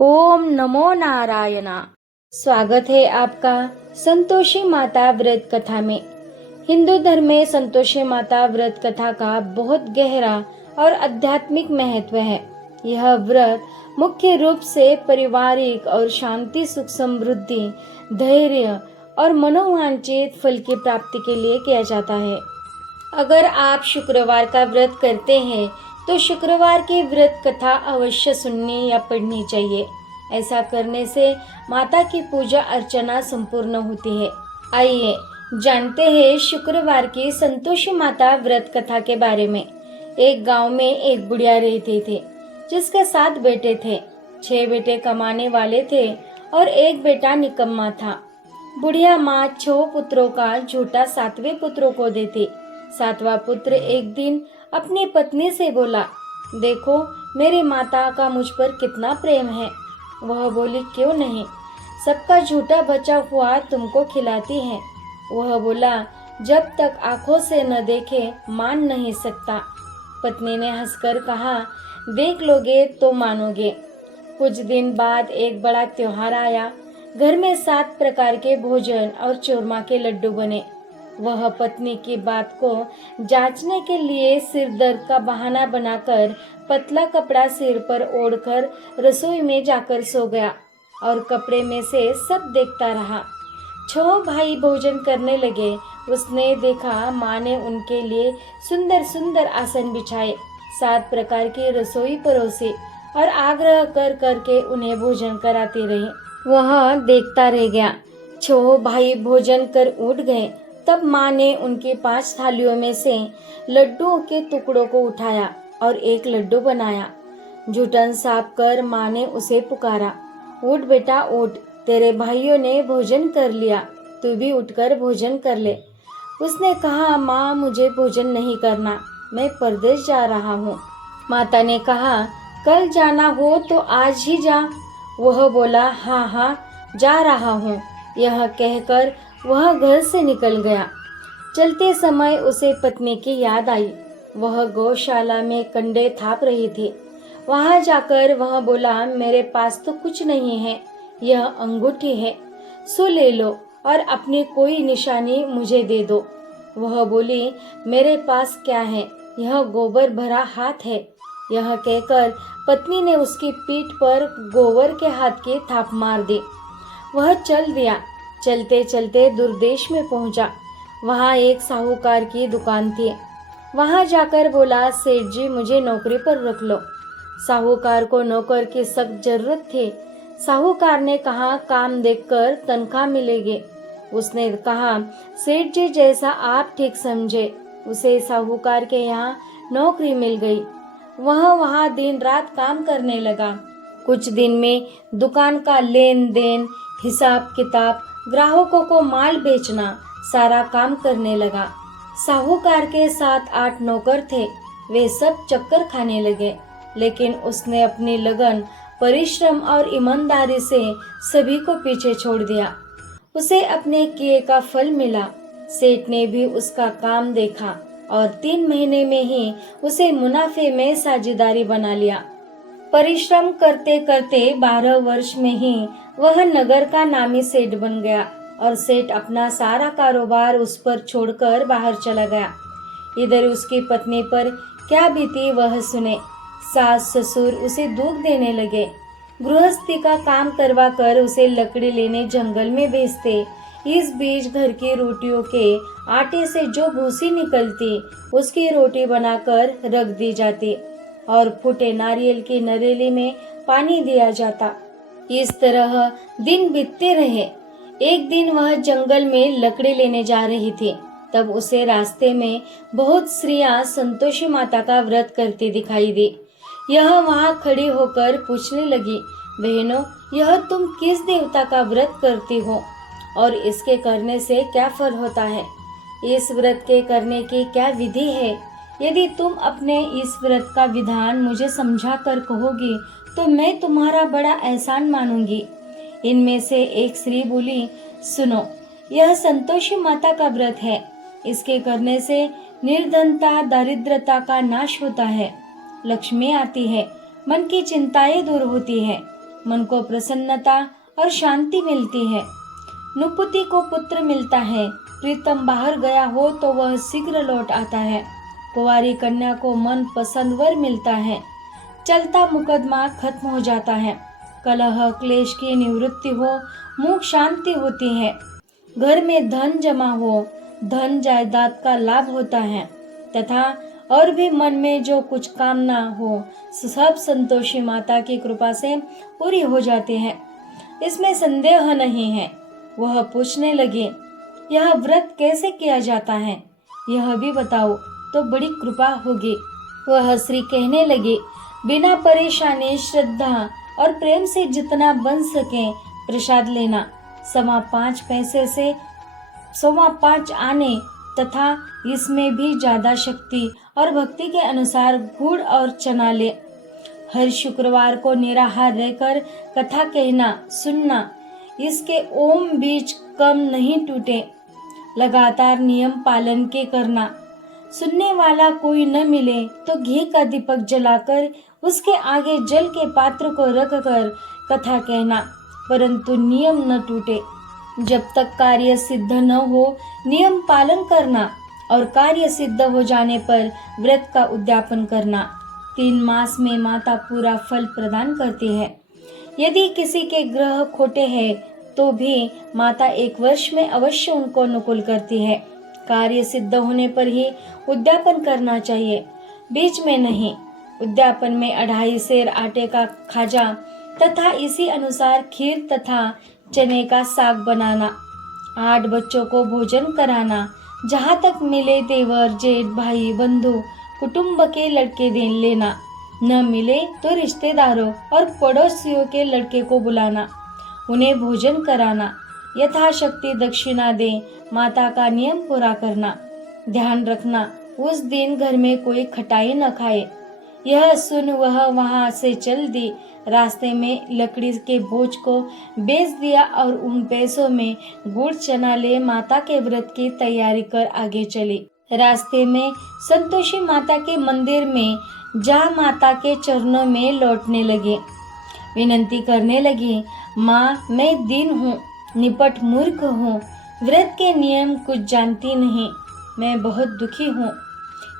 ओम नमो नारायणा। स्वागत है आपका संतोषी माता व्रत कथा में। हिंदू धर्म में संतोषी माता व्रत कथा का बहुत गहरा और आध्यात्मिक महत्व है। यह व्रत मुख्य रूप से पारिवारिक और शांति, सुख, समृद्धि, धैर्य और मनोवांछित फल की प्राप्ति के लिए किया जाता है। अगर आप शुक्रवार का व्रत करते हैं तो शुक्रवार की व्रत कथा अवश्य सुननी या पढ़नी चाहिए। ऐसा करने से माता की पूजा अर्चना संपूर्ण होती है। आइए जानते हैं शुक्रवार की संतोषी माता व्रत कथा के बारे में। एक गांव में एक बुढ़िया रहती थी जिसके 7 बेटे थे। 6 बेटे कमाने वाले थे और एक बेटा निकम्मा था। बुढ़िया माँ 6 पुत्रों का झूठा 7वें पुत्रों को देती। 7वां पुत्र एक दिन अपनी पत्नी से बोला, देखो मेरी माता का मुझ पर कितना प्रेम है। वह बोली, क्यों नहीं, सबका झूठा बचा हुआ तुमको खिलाती है। वह बोला, जब तक आंखों से न देखे मान नहीं सकता। पत्नी ने हंसकर कहा, देख लोगे तो मानोगे। कुछ दिन बाद एक बड़ा त्योहार आया। घर में 7 प्रकार के भोजन और चूरमा के लड्डू बने। वह पत्नी की बात को जांचने के लिए सिर दर्द का बहाना बनाकर पतला कपड़ा सिर पर ओढ़कर रसोई में जाकर सो गया और कपड़े में से सब देखता रहा। 6 भाई भोजन करने लगे। उसने देखा माँ ने उनके लिए सुंदर सुंदर आसन बिछाए, 7 प्रकार की रसोई परोसी और आग्रह कर करके उन्हें भोजन कराती रही। वह देखता रह गया। 6 भाई भोजन कर उठ गए। तब माँ ने उनकी 5 थालियों में से लड्डुओं के टुकड़ों को उठाया और एक लड्डू बनाया। जूठन साफ कर माँ ने उसे पुकारा, उठ बेटा उठ, तेरे भाइयों ने भोजन कर लिया, तू भी उठकर भोजन कर ले। उसने कहा, माँ मुझे भोजन नहीं करना, मैं परदेश जा रहा हूँ। माता ने कहा, कल जाना हो तो आज ही जा। वह बोला, हाँ हाँ जा रहा हूँ। यह कहकर वह घर से निकल गया। चलते समय उसे पत्नी की याद आई। वह गौशाला में कंडे थाप रही थी। वहां जाकर वह बोला, मेरे पास तो कुछ नहीं है, यह अंगूठी है, सो ले लो और अपनी कोई निशानी मुझे दे दो। वह बोली, मेरे पास क्या है, यह गोबर भरा हाथ है। यह कहकर पत्नी ने उसकी पीठ पर गोबर के हाथ की थाप मार दी। वह चल दिया। चलते चलते दूरदेश में पहुंचा। वहां एक साहूकार की दुकान थी। वहां जाकर बोला, सेठ जी मुझे नौकरी पर रख लो। साहूकार को नौकर की सख्त जरूरत थी। साहूकार ने कहा, काम देखकर तनख्वाह मिलेगी। उसने कहा, सेठ जी जैसा आप ठीक समझे। उसे साहूकार के यहाँ नौकरी मिल गई। वह वहां दिन रात काम करने लगा। कुछ दिन में दुकान का लेन देन, हिसाब किताब, ग्राहकों को माल बेचना, सारा काम करने लगा। साहूकार के 7-8 नौकर थे। वे सब चक्कर खाने लगे, लेकिन उसने अपनी लगन, परिश्रम और ईमानदारी से सभी को पीछे छोड़ दिया। उसे अपने किए का फल मिला। सेठ ने भी उसका काम देखा और 3 महीने में ही उसे मुनाफे में साझेदारी बना लिया। परिश्रम करते करते 12 वर्ष में ही वह नगर का नामी सेठ बन गया और सेठ अपना सारा कारोबार उस पर छोड़कर बाहर चला गया। इधर उसकी पत्नी पर क्या बीती वह सुने। सास ससुर उसे दुख देने लगे। गृहस्थी का काम करवा कर उसे लकड़ी लेने जंगल में भेजते। इस बीच घर की रोटियों के आटे से जो भूसी निकलती उसकी रोटी बनाकर रख दी जाती और फूटे नारियल की नरेली में पानी दिया जाता। इस तरह दिन बीतते रहे। एक दिन वह जंगल में लकड़ी लेने जा रही थी। तब उसे रास्ते में बहुत स्त्रियां संतोषी माता का व्रत करती दिखाई दी। यह वहां खड़ी होकर पूछने लगी, बहनों यह तुम किस देवता का व्रत करती हो और इसके करने से क्या फल होता है? इस व्रत के करने की क्या विधि है? यदि तुम अपने इस व्रत का विधान मुझे समझा कर कहोगी तो मैं तुम्हारा बड़ा एहसान मानूंगी। इनमें से एक स्त्री बोली, सुनो, यह संतोषी माता का व्रत है। इसके करने से निर्धनता, दारिद्रता का नाश होता है, लक्ष्मी आती है, मन की चिंताएं दूर होती है, मन को प्रसन्नता और शांति मिलती है। नुपुति को पुत्र मिलता है। प्रीतम बाहर गया हो तो वह शीघ्र लौट आता है। कुंवारी कन्या को मन पसंद वर मिलता है। चलता मुकदमा खत्म हो जाता है। कलह क्लेश की निवृत्ति हो, मुख शांति होती है। घर में धन जमा हो, धन जायदाद का लाभ होता है तथा और भी मन में जो कुछ कामना हो सब संतोषी माता की कृपा से पूरी हो जाती है। इसमें संदेह नहीं है। वह पूछने लगी, यह व्रत कैसे किया जाता है, यह भी बताओ तो बड़ी कृपा होगी। वह श्री कहने लगी, बिना परेशानी श्रद्धा और प्रेम से जितना बन सके प्रसाद लेना। 5.25 पैसे से 5.25 आने तथा इसमें भी ज्यादा शक्ति और भक्ति के अनुसार गुड़ और चना ले। हर शुक्रवार को निराहार रहकर कथा कहना सुनना। इसके ओम बीज कम नहीं टूटे। लगातार नियम पालन के करना। सुनने वाला कोई न मिले तो घी का दीपक जलाकर उसके आगे जल के पात्र को रखकर कथा कहना, परंतु नियम न टूटे। जब तक कार्य सिद्ध न हो नियम पालन करना और कार्य सिद्ध हो जाने पर व्रत का उद्यापन करना। 3 मास में माता पूरा फल प्रदान करती है। यदि किसी के ग्रह खोटे हैं तो भी माता 1 वर्ष में अवश्य उनको अनुकूल करती है। कार्य सिद्ध होने पर ही उद्यापन करना चाहिए, बीच में नहीं। उद्यापन में 2.5 सेर आटे का खाजा तथा इसी अनुसार खीर तथा चने का साग बनाना। 8 बच्चों को भोजन कराना। जहाँ तक मिले देवर जेठ भाई बंधु कुटुंब के लड़के दे लेना। न मिले तो रिश्तेदारों और पड़ोसियों के लड़के को बुलाना, उन्हें भोजन कराना। यथाशक्ति दक्षिणा दे। माता का नियम पूरा करना। ध्यान रखना उस दिन घर में कोई खटाई न खाए। यह सुन वह वहां से चल दी। रास्ते में लकड़ी के बोझ को बेच दिया और उन पैसों में गुड़ चना ले माता के व्रत की तैयारी कर आगे चली। रास्ते में संतोषी माता के मंदिर में जा माता के चरणों में लौटने लगी। विनती करने लगी, माँ मैं दीन हूँ, निपट मूर्ख हूँ, व्रत के नियम कुछ जानती नहीं, मैं बहुत दुखी हूँ।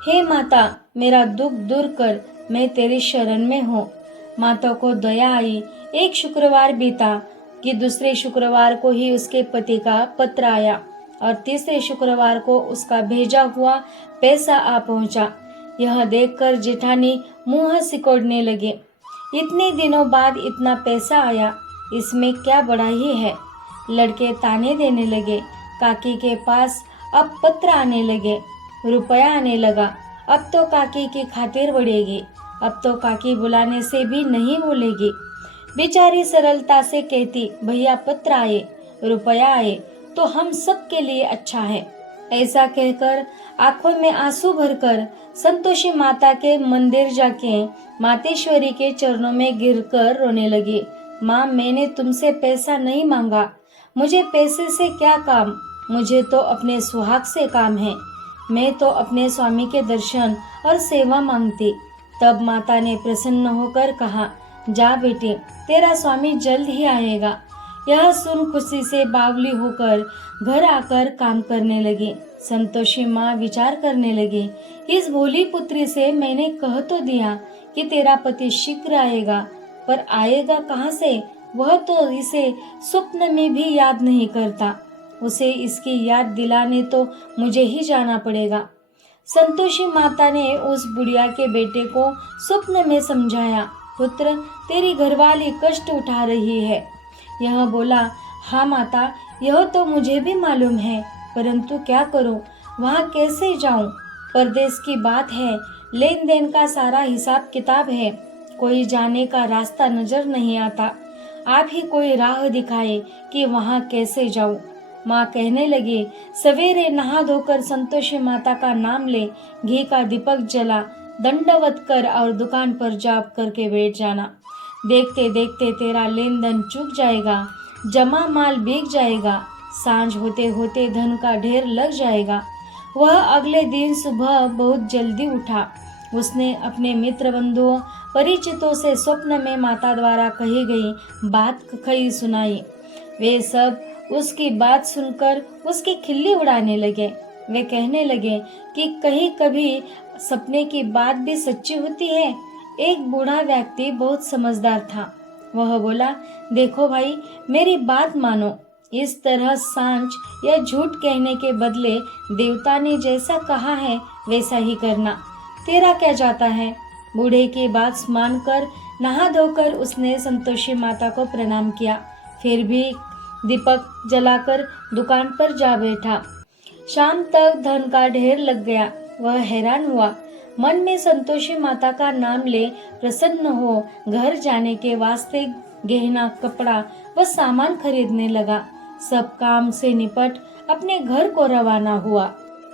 हे माता मेरा दुख दूर कर, मैं तेरी शरण में हूँ। माता को दया आई। एक शुक्रवार बीता कि दूसरे शुक्रवार को ही उसके पति का पत्र आया और तीसरे शुक्रवार को उसका भेजा हुआ पैसा आ पहुंचा। यह देखकर जेठानी मुंह सिकोड़ने लगे। इतने दिनों बाद इतना पैसा आया, इसमें क्या बड़ाई है। लड़के ताने देने लगे। काकी के पास अब पत्र आने लगे, रुपया आने लगा। अब तो काकी की खातिर बढ़ेगी, अब तो काकी बुलाने से भी नहीं बोलेगी। बेचारी सरलता से कहती, भैया पत्र आए, रुपया आए तो हम सब के लिए अच्छा है। ऐसा कहकर आंखों में आंसू भरकर संतोषी माता के मंदिर जाके मातेश्वरी के चरणों में गिरकर रोने लगी। माँ मैंने तुमसे पैसा नहीं मांगा, मुझे पैसे से क्या काम, मुझे तो अपने सुहाग से काम है। मैं तो अपने स्वामी के दर्शन और सेवा मांगती। तब माता ने प्रसन्न होकर कहा, जा बेटी तेरा स्वामी जल्द ही आएगा। यह सुन खुशी से बावली होकर घर आकर काम करने लगी। संतोषी माँ विचार करने लगी, इस भोली पुत्री से मैंने कह तो दिया कि तेरा पति शीघ्र आएगा, पर आएगा कहाँ से, वह तो इसे स्वप्न में भी याद नहीं करता। उसे इसकी याद दिलाने तो मुझे ही जाना पड़ेगा। संतोषी माता ने उस बुढ़िया के बेटे को स्वप्न में समझाया, पुत्र तेरी घरवाली कष्ट उठा रही है। यह बोला, हाँ माता यह तो मुझे भी मालूम है, परंतु क्या करूं, वहाँ कैसे जाऊं, परदेश की बात है, लेन देन का सारा हिसाब किताब है, कोई जाने का रास्ता नजर नहीं आता। आप ही कोई राह दिखाए कि वहाँ कैसे जाऊं। माँ कहने लगी, सवेरे नहा धोकर संतोषी माता का नाम ले, घी का दीपक जला, दंडवत कर और दुकान पर जाप करके बैठ जाना। देखते देखते तेरा लेन देन चूक जाएगा, जमा माल बिक जाएगा, सांझ होते होते धन का ढेर लग जाएगा। वह अगले दिन सुबह बहुत जल्दी उठा, उसने अपने मित्र बंधुओं परिचितों से स्वप्न में माता द्वारा कही गई बात कही सुनाई। वे सब उसकी बात सुनकर उसकी खिल्ली उड़ाने लगे। वे कहने लगे कि कहीं कभी सपने की बात भी सच्ची होती है। एक बूढ़ा व्यक्ति बहुत समझदार था। वह बोला, देखो भाई, मेरी बात मानो। इस तरह सांच या झूठ कहने के बदले देवता ने जैसा कहा है वैसा ही करना। तेरा क्या जाता है। बूढ़े की बात मानकर नहा धोकर उसने संतोषी माता को प्रणाम किया। फिर भी दीपक जलाकर दुकान पर जा बैठा। शाम तक धन का ढेर लग गया। वह हैरान हुआ। मन में संतोषी माता का नाम ले प्रसन्न हो घर जाने के वास्ते गहना, कपड़ा व सामान खरीदने लगा। सब काम से निपट अपने घर को रवाना हुआ।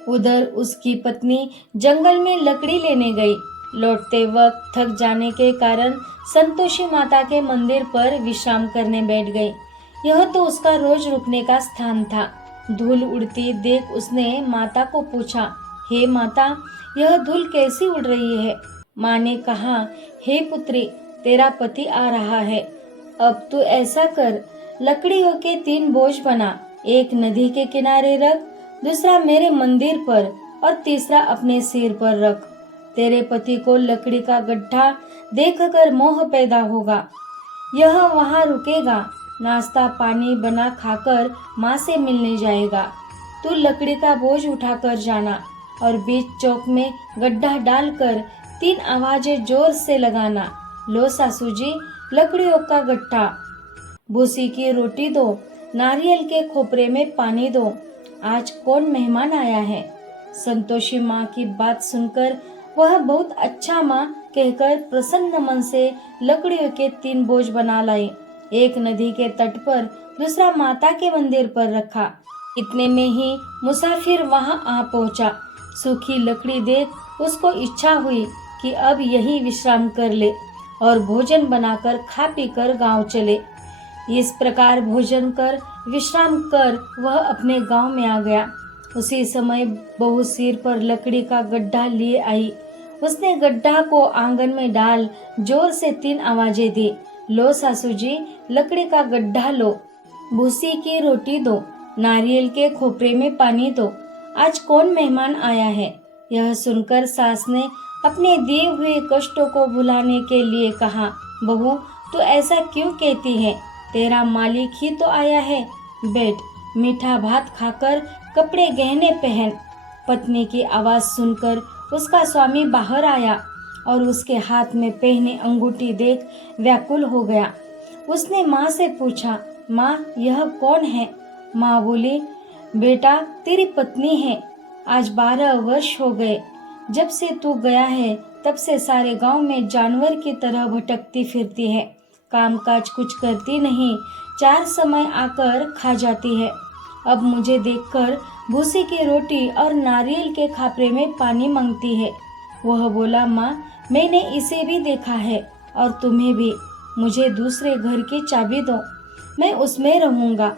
उधर उसकी पत्नी जंगल में लकड़ी लेने गई। लौटते वक्त थक जाने के कारण संतोषी माता के मंदिर पर विश्राम करने बैठ गई। यह तो उसका रोज रुकने का स्थान था। धूल उड़ती देख उसने माता को पूछा, हे माता, यह धूल कैसी उड़ रही है। माँ ने कहा, हे पुत्री, तेरा पति आ रहा है। अब तू ऐसा कर, लकड़ियों के 3 बोझ बना। एक नदी के किनारे रख, दूसरा मेरे मंदिर पर और तीसरा अपने सिर पर रख। तेरे पति को लकड़ी का गड्ढा देखकर मोह पैदा होगा। यह वहाँ रुकेगा, नाश्ता पानी बना खाकर माँ से मिलने जाएगा। तू लकड़ी का बोझ उठाकर जाना और बीच चौक में गड्ढा डालकर 3 आवाजें जोर से लगाना। लो सासू जी, लकड़ियों का गड्ढा। भूसी की रोटी दो, नारियल के खोपरे में पानी दो। आज कौन मेहमान आया है। संतोषी माँ की बात सुनकर वह बहुत अच्छा माँ कहकर प्रसन्न मन से लकड़ियों के 3 बोझ बना लाई। एक नदी के तट पर, दूसरा माता के मंदिर पर रखा। इतने में ही मुसाफिर वहाँ आ पहुँचा। सूखी लकड़ी देख उसको इच्छा हुई कि अब यही विश्राम कर ले और भोजन बनाकर खा पीकर गांव चले। इस प्रकार भोजन कर विश्राम कर वह अपने गांव में आ गया। उसी समय बहू सिर पर लकड़ी का गड्ढा लिए आई। उसने गड्ढा को आंगन में डाल जोर से 3 आवाजें दी। लो सासू जी, लकड़ी का गड्ढा लो, भूसी की रोटी दो, नारियल के खोपरे में पानी दो। आज कौन मेहमान आया है। यह सुनकर सास ने अपने दिए हुए कष्टों को भुलाने के लिए कहा, बहू, तू ऐसा क्यों कहती है। तेरा मालिक ही तो आया है। बैठ, मीठा भात खाकर कपड़े गहने पहन। पत्नी की आवाज सुनकर उसका स्वामी बाहर आया और उसके हाथ में पहने अंगूठी देख व्याकुल हो गया। उसने माँ से पूछा, माँ, यह कौन है। माँ बोली, बेटा, तेरी पत्नी है। आज 12 वर्ष हो गए। जब से तू गया है तब से सारे गांव में जानवर की तरह भटकती फिरती है। काम काज कुछ करती नहीं, 4 समय आकर खा जाती है। अब मुझे देखकर भूसी की रोटी और नारियल के खापरे में पानी मांगती है। वह बोला, माँ, मैंने इसे भी देखा है और तुम्हें भी। मुझे दूसरे घर की चाबी दो, मैं उसमें रहूंगा।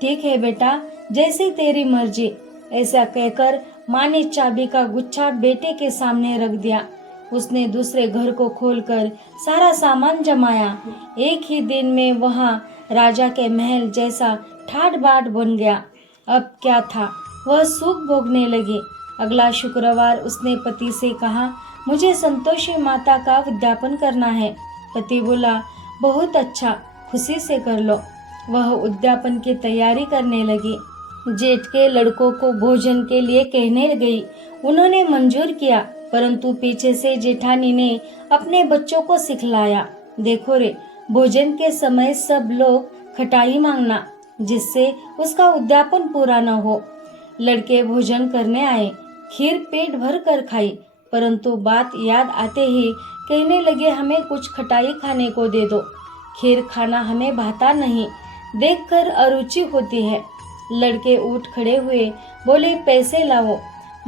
ठीक है बेटा, जैसे तेरी मर्जी। ऐसा कहकर माँ ने चाबी का गुच्छा बेटे के सामने रख दिया। उसने दूसरे घर को खोलकर सारा सामान जमाया। एक ही दिन में वहाँ राजा के महल जैसा ठाट बाट बन गया। अब क्या था, वह सुख भोगने लगी। अगला शुक्रवार उसने पति से कहा, मुझे संतोषी माता का उद्यापन करना है। पति बोला, बहुत अच्छा, खुशी से कर लो। वह उद्यापन की तैयारी करने लगी। जेठ के लड़कों को भोजन के लिए कहने गई। उन्होंने मंजूर किया, परंतु पीछे से जेठानी ने अपने बच्चों को सिखलाया, देखो रे, भोजन के समय सब लोग खटाई मांगना, जिससे उसका उद्यापन पूरा न हो। लड़के भोजन करने आए, खीर पेट भर कर खाई, परंतु बात याद आते ही कहने लगे, हमें कुछ खटाई खाने को दे दो। खीर खाना हमें भाता नहीं, देखकर अरुचि होती है। लड़के उठ खड़े हुए, बोले, पैसे लाओ।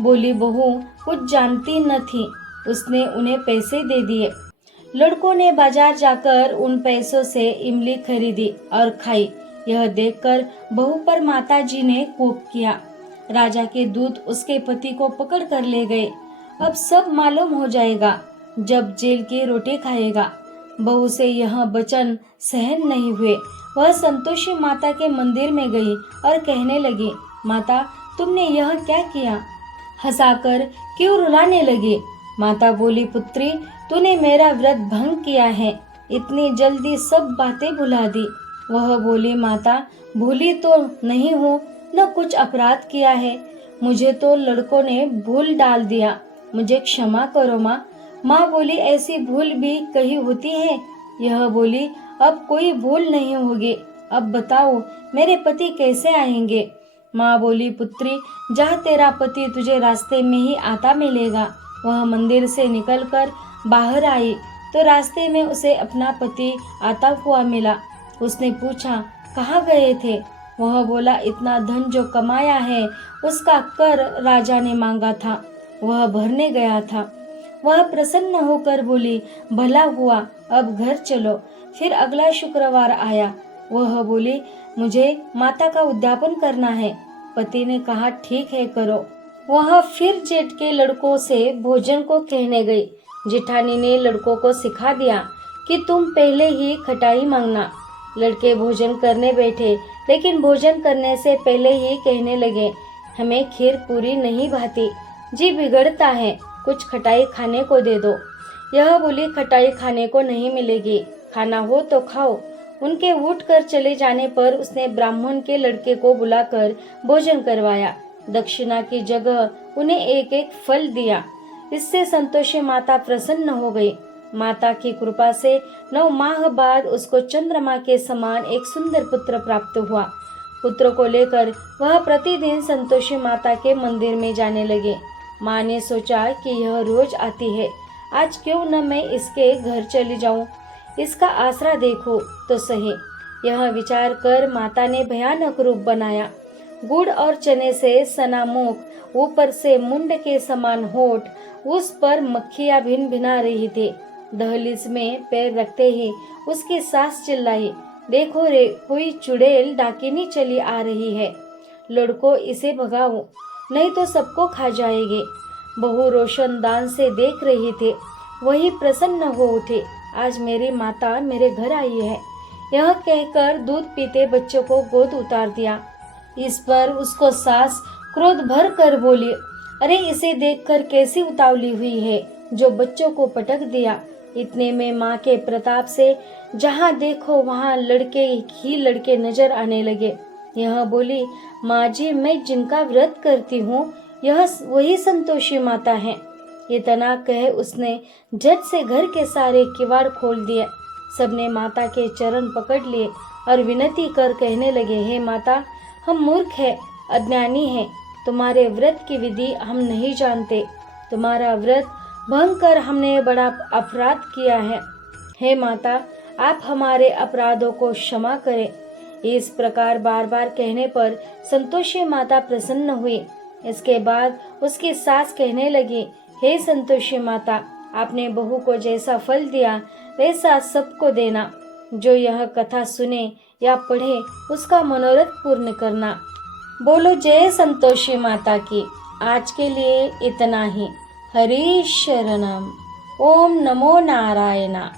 बोली बहू कुछ जानती न थी, उसने उन्हें पैसे दे दिए। लड़कों ने बाजार जाकर उन पैसों से इमली खरीदी और खाई। यह देखकर बहू पर माताजी ने कोप किया। राजा के दूत उसके पति को पकड़ कर ले गए अब सब मालूम हो जाएगा जब जेल की रोटी खाएगा। बहू से यह वचन सहन नहीं हुए। वह संतोषी माता के मंदिर में गई और कहने लगी, माता तुमने यह क्या किया? हंसाकर क्यों रुलाने लगी? माता बोली, पुत्री तूने मेरा व्रत भंग किया है, इतनी जल्दी सब बातें भुला दी। वह बोली, माता भूली तो नहीं हूँ, न कुछ अपराध किया है, मुझे तो लड़कों ने भूल डाल दिया, मुझे क्षमा करो माँ। माँ बोली, ऐसी भूल भी कहीं होती है? यह बोली, अब कोई भूल नहीं होगी, अब बताओ मेरे पति कैसे आएंगे? माँ बोली, पुत्री जहाँ तेरा पति तुझे रास्ते में ही आता मिलेगा। वह मंदिर से निकलकर बाहर आई तो रास्ते में उसे अपना पति आता हुआ मिला। उसने पूछा, कहाँ गए थे? वह बोला, इतना धन जो कमाया है उसका कर राजा ने मांगा था, वह भरने गया था। वह प्रसन्न होकर बोली, भला हुआ, अब घर चलो। फिर अगला शुक्रवार आया। वह बोली, मुझे माता का उद्यापन करना है। पति ने कहा, ठीक है करो। वह फिर जेठ के लड़कों से भोजन को कहने गई। जेठानी ने लड़कों को सिखा दिया कि तुम पहले ही खटाई मांगना। लड़के भोजन करने बैठे, लेकिन भोजन करने से पहले ही कहने लगे, हमें खीर पूरी नहीं भाती, जी बिगड़ता है, कुछ खटाई खाने को दे दो। यह बोली, खटाई खाने को नहीं मिलेगी, खाना हो तो खाओ। उनके उठकर चले जाने पर उसने ब्राह्मण के लड़के को बुलाकर भोजन करवाया। दक्षिणा की जगह उन्हें एक एक फल दिया। इससे संतोषी माता प्रसन्न हो गई। माता की कृपा से 9 माह बाद उसको चंद्रमा के समान एक सुंदर पुत्र प्राप्त हुआ। पुत्र को लेकर वह प्रतिदिन संतोषी माता के मंदिर में जाने लगे। माँ ने सोचा कि यह रोज आती है, आज क्यों न मैं इसके घर चली जाऊं, इसका आसरा देखो तो सही। यह विचार कर माता ने भयानक रूप बनाया। गुड़ और चने से सना मुख, ऊपर से मुंड के समान होठ, उस पर मक्खियां भिन भिना रही थी। दहलीज में पैर रखते ही उसकी सास चिल्लाई, देखो रे, कोई चुड़ैल डाकिनी चली आ रही है, लड़को इसे भगाओ, नहीं तो सबको खा जाएगी। बहू रोशनदान से देख रही थी, वही प्रसन्न हो उठे, आज मेरी माता मेरे घर आई है। यह कहकर दूध पीते बच्चों को गोद उतार दिया। इस पर उसको सास क्रोध भर कर बोली, अरे इसे देखकर कैसी उतावली हुई है, जो बच्चों को पटक दिया। इतने में माँ के प्रताप से जहाँ देखो वहाँ लड़के ही लड़के नजर आने लगे। यह बोली, माँ जी मैं जिनका व्रत करती हूँ यह वही संतोषी माता है। इतना कह उसने झट से घर के सारे किवाड़ खोल दिए। सबने माता के चरण पकड़ लिए और विनती कर कहने लगे, हे माता, हम मूर्ख हैं, अज्ञानी हैं, तुम्हारे व्रत की विधि हम नहीं जानते, तुम्हारा व्रत भंग कर हमने बड़ा अपराध किया है। हे माता, आप हमारे अपराधों को क्षमा करें। इस प्रकार बार बार कहने पर संतोषी माता प्रसन्न हुई। इसके बाद उसकी सास कहने लगी, हे संतोषी माता, आपने बहू को जैसा फल दिया वैसा सबको देना। जो यह कथा सुने या पढ़े उसका मनोरथ पूर्ण करना। बोलो जय संतोषी माता की। आज के लिए इतना ही। हरि शरणम। ओम नमो नारायणा।